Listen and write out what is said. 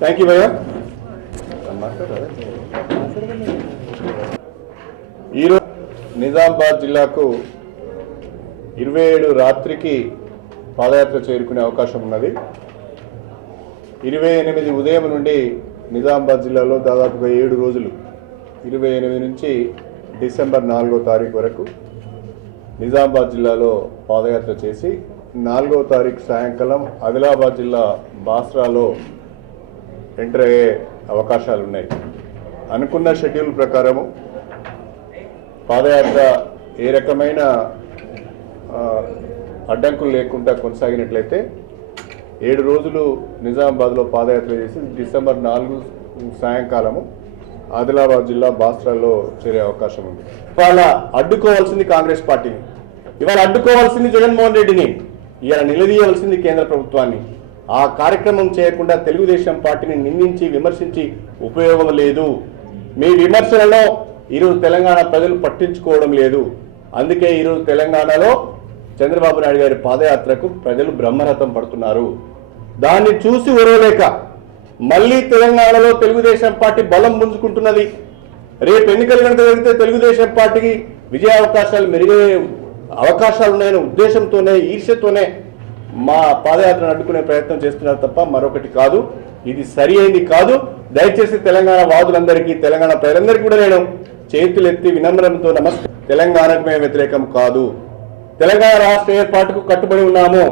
Thank you భయ్యా. ఈరోజు నిజామాబాద్ జిల్లాకు 27 రాత్రికి పాదయాత్ర చేరుకునే అవకాశం ఉన్నది. 28 ఉదయం నుండి నిజామాబాద్ జిల్లాలో దాదాపుగా 7 రోజులు 28 నుంచి డిసెంబర్ 4వ తారీఖు వరకు నిజామాబాద్ జిల్లాలో పాదయాత్ర చేసి 4వ తారీఖు సాయంకాలం ఆదిలాబాద్ జిల్లా బాస్రాలో ఎంటర్ అయ్యే అవకాశాలు ఉన్నాయి. అనుకున్న షెడ్యూల్ ప్రకారము పాదయాత్ర ఏ రకమైన అడ్డంకులు లేకుండా కొనసాగినట్లయితే 7 రోజులు నిజామాబాద్లో పాదయాత్ర చేసి డిసెంబర్ 4 సాయంకాలము ఆదిలాబాద్ జిల్లా బాస్రాలో చేరే అవకాశం ఉంది. ఇవాళ అడ్డుకోవాల్సింది కాంగ్రెస్ పార్టీని, ఇవాళ అడ్డుకోవాల్సింది జగన్మోహన్ రెడ్డిని, ఇవాళ నిలదీయవలసింది కేంద్ర ప్రభుత్వాన్ని. ఆ కార్యక్రమం చేయకుండా తెలుగుదేశం పార్టీని నిందించి విమర్శించి ఉపయోగం లేదు. మీ విమర్శలలో ఈరోజు తెలంగాణ ప్రజలు పట్టించుకోవడం లేదు. అందుకే ఈరోజు తెలంగాణలో చంద్రబాబు నాయుడు గారి పాదయాత్రకు ప్రజలు బ్రహ్మరథం పడుతున్నారు. దాన్ని చూసి ఓరవలేక మళ్ళీ తెలంగాణలో తెలుగుదేశం పార్టీ బలం పుంజుకుంటున్నది. రేపు ఎన్నికలు కనుక జరిగితే తెలుగుదేశం పార్టీకి విజయ అవకాశాలు మెరుగే అవకాశాలు ఉన్నాయనే ఉద్దేశంతోనే ఈర్ష్యతోనే మా పాదయాత్రను అడ్డుకునే ప్రయత్నం చేస్తున్నారు తప్ప మరొకటి కాదు. ఇది సరి అయింది కాదు. దయచేసి తెలంగాణ వాదులందరికీ, తెలంగాణ ప్రజలందరికీ కూడా నేను చేతులెత్తి వినమ్రంతో నమస్తే. తెలంగాణకు మేము వ్యతిరేకం కాదు, తెలంగాణ రాష్ట్ర ఏర్పాటుకు కట్టుబడి ఉన్నాము.